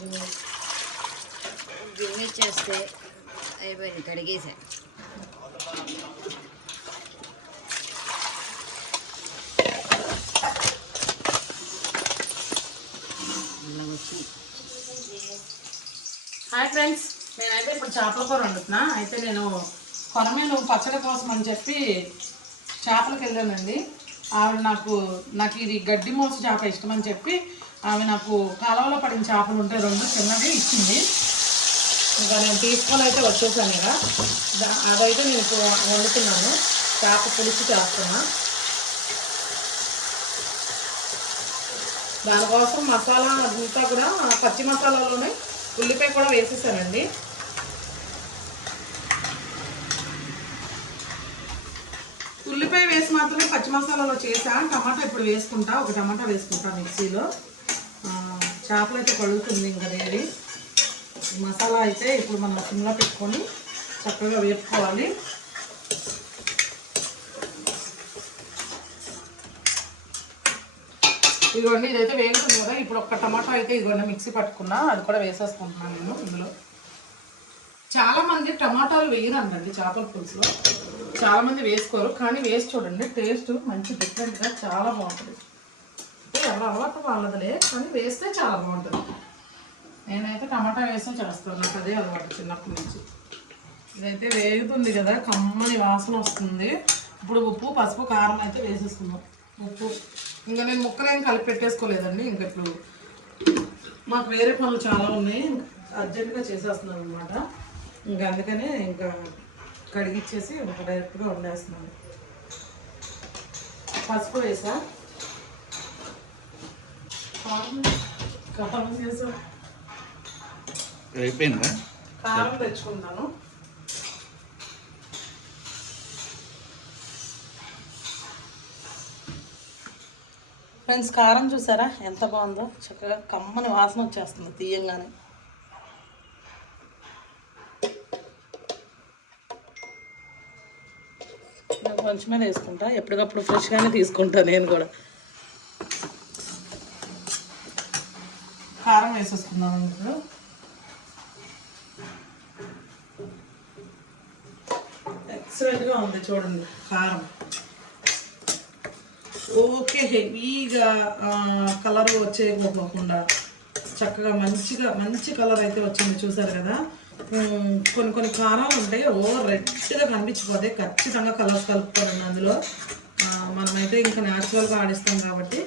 కొంచెం గిన్నె చేస్తే అయిపోయింది కడిగేసా. హాయ్ ఫ్రెండ్స్ నేనైతే ఇప్పుడు చేపల కూర వండుతున్నా. అయితే నేను కొరమేను పచ్చడి కోసం అని చెప్పి చేపలకు వెళ్ళానండి. ఆవిడ నాకు నాకు ఇది గడ్డి మోస చేప ఇష్టం అని చెప్పి ఆమె నాకు కాలువలో పడిన చేపలు ఉంటే రెండు చిన్నవి ఇచ్చింది. ఇంకా నేను తీసుకొని అయితే వచ్చేసాను ఇక. దా- అదైతే నేను ఇప్పుడు వండుతున్నాను. చేప పులుసు చేస్తున్నా. దానికోసం మసాలా అంతా కూడా పచ్చి మసాలాలోనే ఉల్లిపాయ కూడా వేసేసానండి ఉల్లిపాయ వేసి మాత్రమే పచ్చి మసాలాలో చేసా. టమాటా ఇప్పుడు వేసుకుంటా. ఒక టమాటా వేసుకుంటా మిక్సీలో. చేపలు అయితే కడుగుతుంది ఇంకా వేడి మసాలా అయితే ఇప్పుడు మనం సిమ్లో పెట్టుకొని చక్కగా వేపుకోవాలి. ఇదిగోండి ఇదైతే వేగుతుంది కదా. ఇప్పుడు ఒక్క టమాటా అయితే ఇదిగోండి మిక్సీ పట్టుకున్నా. అది కూడా వేసేసుకుంటున్నాను నేను ఇందులో. చాలామంది టమాటాలు వేయరండి చేపల పులుసులో. చాలామంది వేసుకోరు కానీ వేసి చూడండి టేస్ట్ మంచి డిఫరెంట్గా చాలా బాగుంటుంది. అంటే ఎవరు అలవాటు వాళ్ళదిలే కానీ వేస్తే చాలా బాగుంటుంది. నేనైతే టమాటా వేసే చేస్తాను నాకు అదే అలవాటు చిన్నప్పటి నుంచి. ఇదైతే వేగుతుంది కదా కమ్మని వాసన వస్తుంది. ఇప్పుడు ఉప్పు పసుపు కారం అయితే వేసేసుకుందాం. ఉప్పు. ఇంకా నేను ముక్కలు ఏం కలిపి పెట్టేసుకోలేదండి. ఇంకా ఇప్పుడు మాకు వేరే పనులు చాలా ఉన్నాయి. అర్జెంటుగా చేసేస్తున్నాను అనమాట ఇంకా అందుకనే ఇంకా కడిగిచ్చేసి ఇంకా డైరెక్ట్గా వండేస్తున్నాను. పసుపు వేసా. కారం కారం వేసా. అయిపోయిందా? కారం తెచ్చుకుంటాను ఫ్రెండ్స్ కారం చూసారా? ఎంత బాగుందో? చక్కగా కమ్మని వాసన వచ్చేస్తుంది తీయంగానే. నేను కొంచెమే వేసుకుంటా. ఎప్పటికప్పుడు ఫ్రెష్గానే తీసుకుంటా నేను కూడా. కారం వేసేసుకుందాం ఇప్పుడు. ఎక్సలెంట్గా ఉంది చూడండి కారం. ఓకే హెవీగా కలర్ వచ్చేయకోకుండా చక్కగా మంచిగా మంచి కలర్ అయితే వచ్చింది చూసారు కదా? కొన్ని కొన్ని కారాలు ఉంటాయి. ఓ రెడ్గా కనిపించిపోతాయి. ఖచ్చితంగా కలర్స్ కలుపుకోండి అందులో. మనమైతే ఇంకా న్యాచురల్గా ఆడిస్తాం కాబట్టి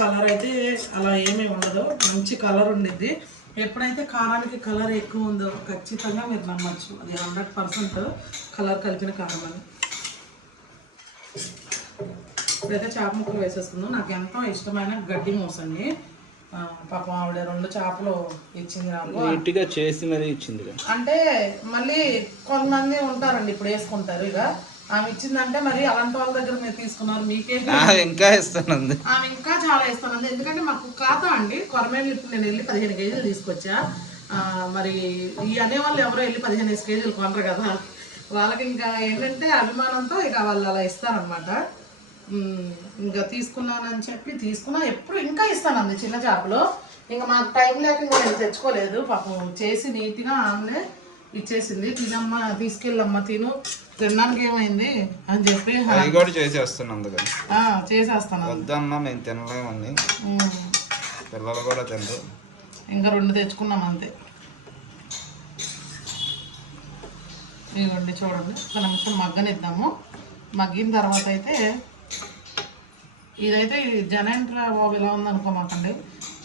కలర్ అయితే అలా ఏమీ ఉండదు. మంచి కలర్ ఉండిద్ది. ఎప్పుడైతే కారానికి కలర్ ఎక్కువ ఉందో ఖచ్చితంగా మీరు నమ్మచ్చు. అది హండ్రెడ్ పర్సెంట్ కలర్ కలిపిన కారం అని ఇప్పుడైతే చేప ముక్కలు వేసేసుకుందాం. నాకు ఎంతో ఇష్టమైన గడ్డి మోసండి. పాపం ఆవిడ రెండు చేపలు ఇచ్చింది నాకు. నీట్గా చేసి మరీ ఇచ్చింది. అంటే మళ్ళీ కొంతమంది ఉంటారండి ఇప్పుడు వేసుకుంటారు ఇక. ఆమె ఇచ్చిందంటే మరి అలాంటి వాళ్ళ దగ్గర మీరు తీసుకున్నారు మీకే ఇంకా ఇస్తానంది ఆమె ఇంకా చాలా ఇస్తానండి ఎందుకంటే మాకు ఖాతా అండి కొరమేలు ఇప్పుడు నేను వెళ్ళి పదిహేను కేజీలు తీసుకొచ్చా. మరి ఈ అనేవాళ్ళు ఎవరో వెళ్ళి పదిహేను కేజీలు కొనరు కదా. వాళ్ళకి ఇంకా ఏంటంటే అభిమానంతో ఇక వాళ్ళు అలా ఇస్తారనమాట ఇంకా తీసుకున్నానని చెప్పి తీసుకున్నా ఎప్పుడు ఇంకా ఇస్తానండి చిన్న చేపలు ఇంకా మాకు టైం లేక ఇంకా నేను తెచ్చుకోలేదు. పాపం చేసి నీట్గా ఆమెనే ఇచ్చేసింది. తినమ్మ తీసుకెళ్ళమ్మ తిను. తినడానికి ఏమైంది అని చెప్పి అవి కూడా చేసేస్తున్నాం చేసేస్తాను. మేము. పిల్లలు కూడా తినరు. ఇంకా రెండు తెచ్చుకున్నాం అంతే. ఇదిగోండి చూడండి. ఒక నిమిషం మగ్గనిద్దాము. మగ్గిన తర్వాత అయితే ఇదైతే ఇది జనేంట్రా బాబు ఎలా ఉందనుకోమాకండి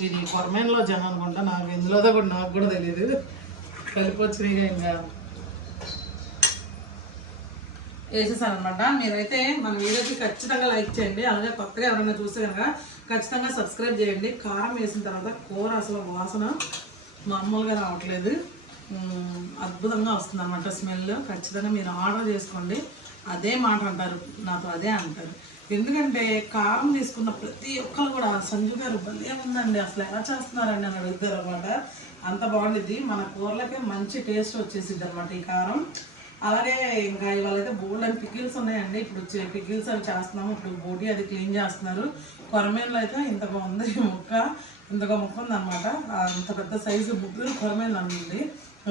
ఇది కొరమేన్లో జనం అనుకుంటా. నాకు ఇందులో కూడా నాకు కూడా తెలియదు కలిపి ఇంకా వేసేసాను అనమాట మీరైతే మన వీడియోకి ఖచ్చితంగా లైక్ చేయండి. అలాగే కొత్తగా ఎవరైనా చూస్తే కనుక ఖచ్చితంగా సబ్స్క్రైబ్ చేయండి. కారం వేసిన తర్వాత కూర అసలు వాసన మామూలుగా రావట్లేదు. అద్భుతంగా వస్తుంది అనమాట స్మెల్. ఖచ్చితంగా మీరు ఆర్డర్ చేసుకోండి. అదే మాట అంటారు. నాతో అదే అంటారు. ఎందుకంటే కారం తీసుకున్న ప్రతి ఒక్కరు కూడా సంజు గారు భలే ఉందండి. అసలు ఎలా చేస్తున్నారండి అని అడుగుతారు అనమాట అంత బాగుండిద్ది. మన కూరలకే మంచి టేస్ట్ వచ్చేసిద్ది అనమాట ఈ కారం. అలాగే ఇంకా ఇవాళ అయితే బోల్డ్ అని పికిల్స్ ఉన్నాయండి. ఇప్పుడు పికిల్స్ అవి చేస్తున్నాము. ఇప్పుడు బోటి అది క్లీన్ చేస్తున్నారు. కొరమేన్లో అయితే ఇంత బాగుంది ఈ ముక్క. ఇంతగా ముక్క ఉందన్నమాట. అంత పెద్ద సైజు బుక్కులు కొరమేన్లు అండి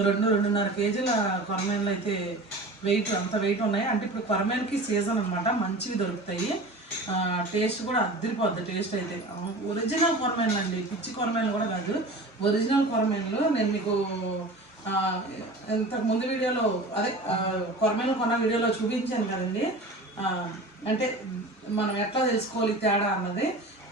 రెండు రెండున్నర కేజీల కొరమేన్లు అయితే వెయిట్ అంత వెయిట్ ఉన్నాయి. అంటే ఇప్పుడు కొరమేలకి సీజన్ అనమాట మంచివి దొరుకుతాయి. టేస్ట్ కూడా అద్దరిపోద్ది. టేస్ట్ అయితే. ఒరిజినల్ కొరమేలు అండి. పిచ్చి కొరమేలు కూడా కాదు. ఒరిజినల్ కొరమేలు నేను మీకు ఇంతకు ముందు వీడియోలో అదే కొరమేలు కొన్న వీడియోలో చూపించాను కదండి. అంటే మనం ఎట్లా తెలుసుకోవాలి తేడా అన్నది.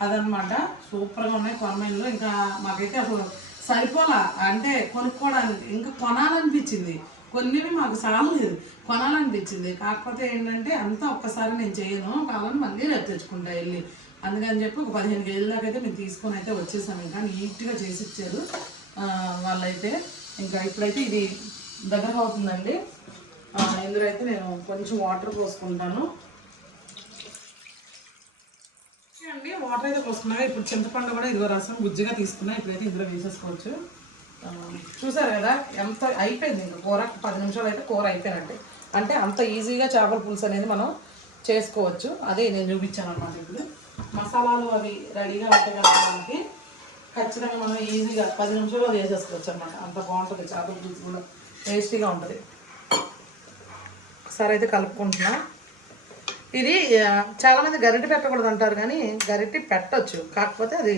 అదనమాట సూపర్గా ఉన్నాయి కొరమేలు ఇంకా మాకైతే అసలు సరిపోలా. అంటే కొనుక్కోవడానికి ఇంకా కొనాలనిపించింది. కొన్నివి మాకు చాలలేదు కొనాలనిపించింది. కాకపోతే ఏంటంటే అంతా ఒక్కసారి నేను చేయను. కావాలని మళ్ళీ రేపు తెచ్చుకుంటా వెళ్ళి. అందుకని చెప్పి ఒక పదిహేను కేజీల దాకా అయితే మేము తీసుకొని అయితే వచ్చేసాము ఇంకా నీట్గా చేసి ఇచ్చారు. వాళ్ళైతే ఇంకా ఇప్పుడైతే ఇది దగ్గర అవుతుందండి. ఇందులో అయితే నేను కొంచెం వాటర్ పోసుకుంటాను. ఓకే అండి వాటర్ అయితే పోసుకున్నాక ఇప్పుడు చింతపండు కూడా ఇదిగో రసం గుజ్జిగా తీసుకున్నా. ఇప్పుడైతే ఇందులో వేసేసుకోవచ్చు. చూసారు కదా ఎంత అయిపోయింది ఇంకా కూర? పది నిమిషాలు అయితే కూర అయిపోయినట్టే. అంటే అంత ఈజీగా చేపల పులుసు అనేది మనం చేసుకోవచ్చు. అదే నేను చూపించాను అనమాట ఇప్పుడు. మసాలాలు అవి రెడీగా ఉంటాయి కదా మనకి ఖచ్చితంగా మనం ఈజీగా పది నిమిషాల్లో చేసేసుకోవచ్చు అనమాట అంత బాగుంటుంది చేపల పులుసు కూడా టేస్టీగా ఉంటుంది. సరే అయితే కలుపుకుంటున్నా. ఇది చాలామంది చాలా మంది గరిటె పెట్టకూడదు అంటారు కానీ గరిటె పెట్టచ్చు. కాకపోతే అది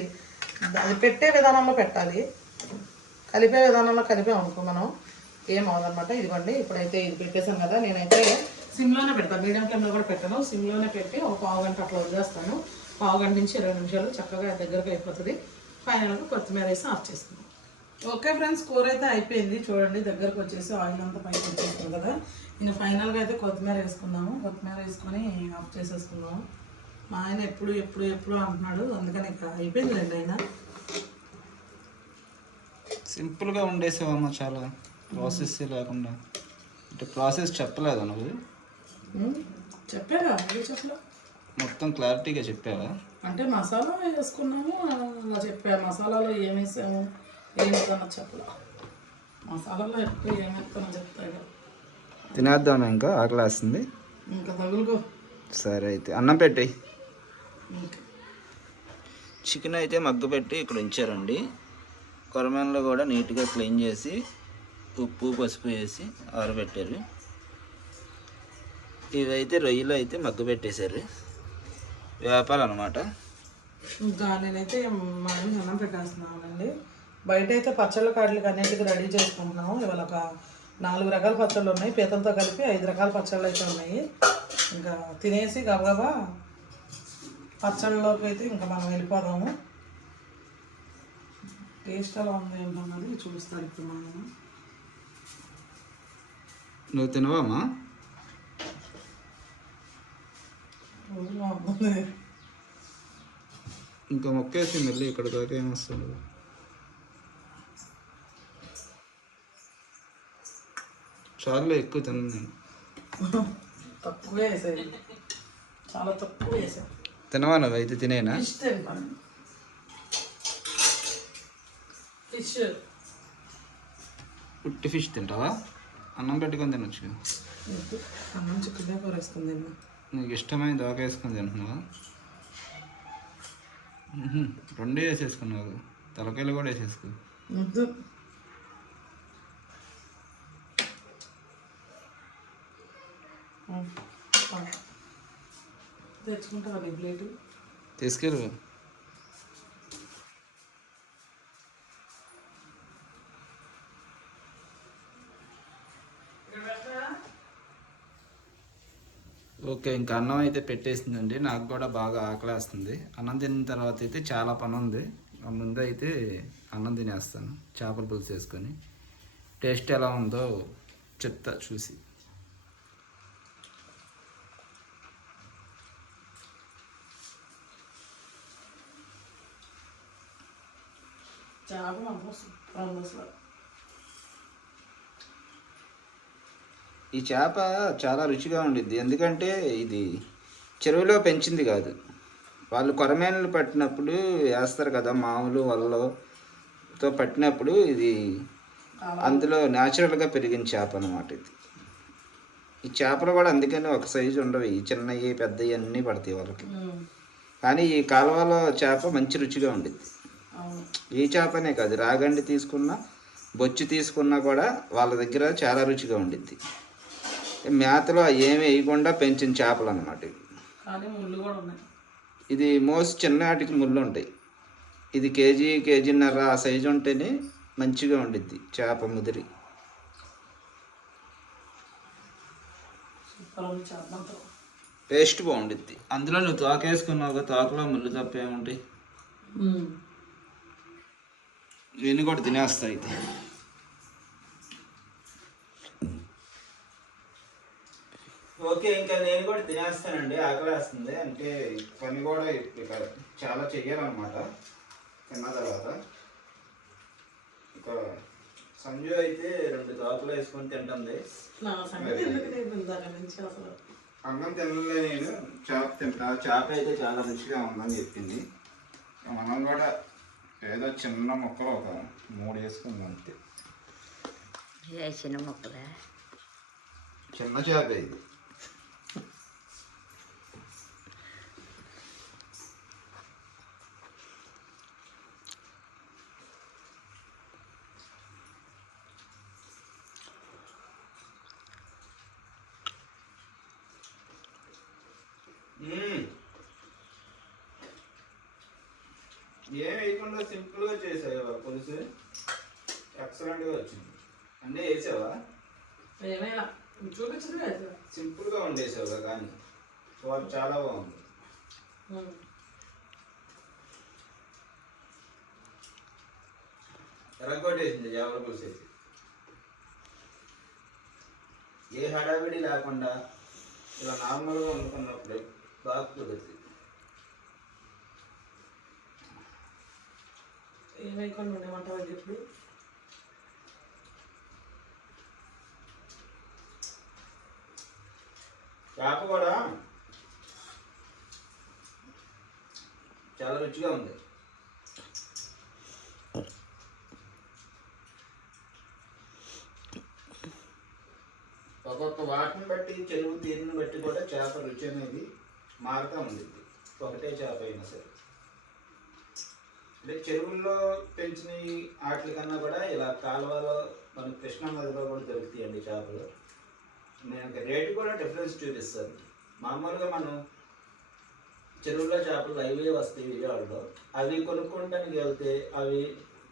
అది పెట్టే విధానంలో పెట్టాలి. కలిపే విధానంలో కలిపాం అనుకో మనం. ఏం అవదనమాట ఇదిగోండి ఇప్పుడైతే ఇది పెట్టేశాను కదా నేనైతే సిమ్లోనే పెడతాను మీడియం ఫ్లేమ్లో కూడా పెట్టాను. సిమ్లోనే పెట్టి ఒక పావు గంట అట్లా వదిలేస్తాను. పావు గంట నుంచి ఇరవై నిమిషాలు చక్కగా దగ్గరకు అయిపోతుంది. ఫైనల్గా కొత్తిమీర వేసి ఆఫ్ చేస్తున్నాం ఓకే ఫ్రెండ్స్ కూర అయితే అయిపోయింది. చూడండి దగ్గరకు వచ్చేసి ఆయిల్ అంతా పైకి వచ్చేస్తుంది కదా. నేను ఫైనల్గా అయితే కొత్తిమీర వేసుకున్నాము కొత్తిమీర వేసుకొని ఆఫ్ చేసేసుకున్నాము మా ఆయన ఎప్పుడు ఎప్పుడు ఎప్పుడు అంటున్నాడు. అందుకని ఇక అయిపోయింది రెండు అయినా సింపుల్గా ఉండేసేవమ్మ చాలా. ప్రాసెస్ లేకుండా. అంటే ప్రాసెస్ చెప్పలేదా నువ్వు? చెప్పారా? మొత్తం క్లారిటీగా చెప్పావా? అంటే మసాలా వేసుకున్నాము అలా చెప్పా. మసాలాలో ఏం వేసాము ఏం వేసామో చెప్పలే. మసాలాలో ఎక్కువ ఏం వేస్తానో చెప్తాయి కదా తినేద్దాం ఇంకా? ఆకలి వేస్తుంది ఇంకా తగులుకో. సరే అయితే. అన్నం పెట్టి. చికెన్ అయితే మగ్గు పెట్టి ఇక్కడ ఉంచారండి. కొరమేనలో కూడా నీట్గా క్లీన్ చేసి ఉప్పు పసుపు వేసి ఆరబెట్టారు. ఇవైతే రొయ్యలు అయితే మగ్గు పెట్టేశారు. వ్యాపారం అనమాట నేనైతే మా అన్నం పెట్టేస్తున్నానండి బయట అయితే పచ్చళ్ళ కాడలకి అన్నింటికి రెడీ చేసుకుంటున్నాము. ఇవాళ ఒక నాలుగు రకాల పచ్చళ్ళు ఉన్నాయి. పీతలతో కలిపి ఐదు రకాల పచ్చళ్ళు అయితే ఉన్నాయి. ఇంకా తినేసి గబగబా పచ్చళ్ళలోకి అయితే ఇంకా మనం వెళ్ళిపోదాము. టేస్ట్ ఎలా ఉంది ఏంటన్నది చూపిస్తారు ఇప్పుడు మనం నువ్వు బాగుంది ఇంకా మొక్కేసి మళ్ళీ ఇక్కడ దాకా ఏమొస్తుంది చాలులే ఎక్కువ తిన్నాను నేను. తక్కువే చాలా తక్కువ తినవా నువ్వు? అయితే తినేనా? ఫిష్. తింటాను ఫిష్ తింటావా? అన్నం పెట్టుకొని తినొచ్చు. అన్నం చిక్కుడుకాయ కూర వేసుకుంది నేను నీకు ఇష్టమైన దోక వేసుకొని తింటున్నావా. రెండు వేసేసుకున్నావు తలకాయలు కూడా వేసేసుకో. వద్దు. తెచ్చుకుంటావా నీ ప్లేటు? తీసుకెళ్ళు. ఓకే ఇంకా అన్నం అయితే పెట్టేసిందండి. నాకు కూడా బాగా ఆకలేస్తుంది. అన్నం తిన్న తర్వాత అయితే చాలా పని ఉంది ముందు అయితే అన్నం తినేస్తాను చేపల పులుసు వేసుకొని టేస్ట్ ఎలా ఉందో చెప్తా చూసి. చేప సూపర్ ఉంది అసలు ఈ చేప చాలా రుచిగా ఉండిద్ది. ఎందుకంటే ఇది చెరువులో పెంచింది కాదు. వాళ్ళు కొరమేనలు పట్టినప్పుడు వేస్తారు కదా మామూలు వలలతో పట్టినప్పుడు ఇది అందులో న్యాచురల్గా పెరిగిన చేప అనమాట ఇది. ఈ చేపలు కూడా అందుకని ఒక సైజు ఉండవు. ఈ చిన్నవి పెద్దవి అన్నీ పడతాయి వాళ్ళకి. కానీ ఈ కాలువలో చేప మంచి రుచిగా ఉండిద్ది. ఈ చేపనే కాదు. రాగండి తీసుకున్నా బొచ్చు తీసుకున్నా కూడా వాళ్ళ దగ్గర చాలా రుచిగా ఉండిద్ది. మేతలో ఏమి వేయకుండా పెంచిన చేపలు ఉన్నాయి. ఇది మోస్ట్ చిన్నటికి ముళ్ళు ఉంటాయి. ఇది కేజీ కేజీన్నర ఆ సైజు ఉంటేనే మంచిగా ఉండిద్ది చేప ముదిరి. టేస్ట్ బాగుండిద్ది. అందులో నువ్వు తోక వేసుకున్నావు తోకలో ముళ్ళు తప్ప ఏముంటాయి? ఇవన్నీ కూడా తినేస్తాయి ఇది ఓకే ఇంకా నేను కూడా తినేస్తానండి ఆకలి వేస్తుంది అంటే పని కూడా ఇక చాలా చెయ్యాలన్నమాట తిన్న తర్వాత. ఇక సంజు అయితే రెండు తోకలు వేసుకొని తింటుంది. అన్నం తినలే నేను. చేప తింటా. చేప అయితే చాలా రుచిగా ఉందని చెప్పింది. మనం కూడా ఏదో చిన్న ముక్కలు ఒక మూడు వేసుకుందాం అంతే. ఏ చిన్న ముక్కలే? చిన్న చేప ఇది మ్మ్. ఏం వేయకుండా సింపుల్గా చేసావా పులుసు. ఎక్సలెంట్గా వచ్చింది. అన్నీ వేసావా? సింపుల్గా వండేసావుగా కానీ. వాళ్ళు చాలా బాగుంది. ఎరగొట్టేసింది చేపల పులుసు అయితే. ఏ హడావిడి లేకుండా ఇలా నార్మల్గా వండుకున్నప్పుడు బాగా కుదురుతుంది ఏమైకుండా ఉండేమంటావు ఇప్పుడు. చేప కూడా చాలా రుచిగా ఉంది. ఒక్కొక్క వాటిని బట్టి చెరువు తీరుని బట్టి కూడా చేప రుచి అనేది మారుతూ ఉంది ఒకటే చేప అయినా సరే. అంటే చెరువుల్లో పెంచిన వాటి కన్నా కూడా ఇలా కాలువలో మన కృష్ణా నదిలో కూడా దొరుకుతాయండి చేపలు. నేను రేటు కూడా డిఫరెన్స్ చూపిస్తాను. మామూలుగా మనం చెరువులో చేపలు లైవ్గా వస్తాయి విజయవాడలో. అవి కొనుక్కోవడానికి వెళ్తే అవి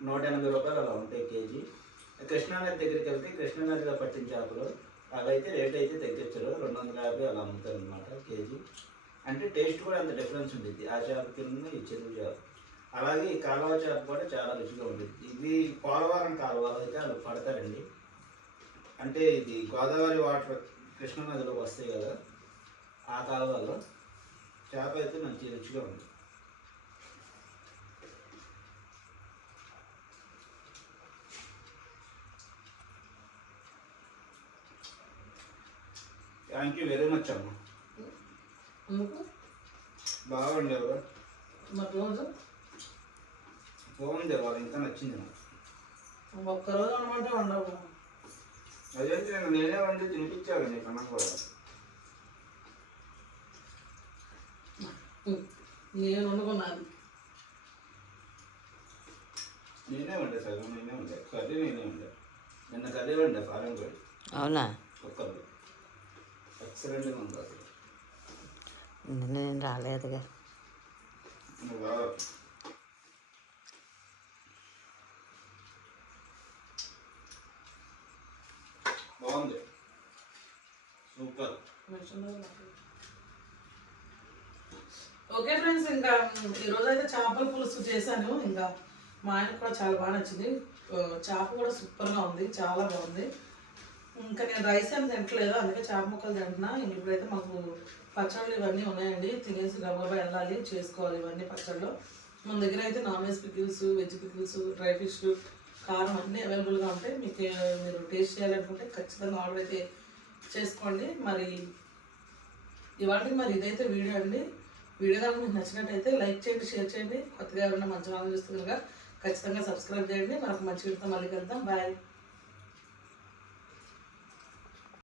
నూట ఎనభై రూపాయలు అలా ఉంటాయి కేజీ. కృష్ణానది దగ్గరికి వెళ్తే కృష్ణానదిలో పట్టిన చేపలు అవి అయితే రేట్ అయితే తగ్గించరు. రెండు వందల యాభై అలా అమ్ముతారు అనమాట కేజీ. అంటే టేస్ట్ కూడా అంత డిఫరెన్స్ ఉంటుంది ఆ చేప తిన్న ఈ చెరువు చేప అలాగే ఈ కాలువ చేప కూడా చాలా రుచిగా ఉంటుంది ఇది పోలవరం కాలువలో అయితే వాళ్ళు పడతారండి. అంటే ఇది గోదావరి వాటర్ కృష్ణా నదిలోకి వస్తాయి కదా ఆ కాలువలో చేప అయితే మంచి రుచిగా ఉంది. థ్యాంక్ యూ వెరీ మచ్ అమ్మ. బాగుండేవు బాగుంది వాళ్ళు ఇంకా నచ్చింది నాకు. ఒక్కరోజు అనమంటే ఉండవు. అదే నేను నేనే వండి తినిపించాను నీకు అన్నం కూడా. నేను వండుకున్నాను. నేనే వండే సగం నేనే వండే. కర్రీ నేనే వండే. నిన్న కర్రీ వండే ఫారం కూడా అవునా? కుక్కర్లో ఎక్సలెంట్గా ఉంది అసలు. నిన్న నేను రాలేదుగా. నువ్వు బాగుంది. సూపర్. ఓకే ఫ్రెండ్స్ ఇంకా ఈరోజు అయితే చేపల పులుసు చేశాను. ఇంకా మా ఆయనకు కూడా చాలా బాగా నచ్చింది. చేప కూడా సూపర్గా ఉంది చాలా బాగుంది. ఇంకా నేను రైస్ అని తింటలేదు అందుకే చేప ముక్కలు తింటున్నా. ఇప్పుడైతే మాకు పచ్చళ్ళు ఇవన్నీ ఉన్నాయండి. తినేసి గబగబా వెళ్ళాలి చేసుకోవాలి ఇవన్నీ పచ్చళ్ళు. మన దగ్గర అయితే non veg pickles veg pickles dry fish కారం అన్నీ అవైలబుల్గా ఉంటాయి. మీకు మీరు టేస్ట్ చేయాలనుకుంటే ఖచ్చితంగా ఆర్డర్ అయితే చేసుకోండి. మరి ఇవాళ మరి ఇదైతే వీడియో అండి. వీడియో కనుక మీకు నచ్చినట్టయితే లైక్ చేయండి షేర్ చేయండి. కొత్తగా ఎవరైనా మంచి వాళ్ళు చూస్తే కనుక ఖచ్చితంగా సబ్స్క్రైబ్ చేయండి. మనకు మంచి వీడితో మళ్ళీ కలుద్దాం. బాయ్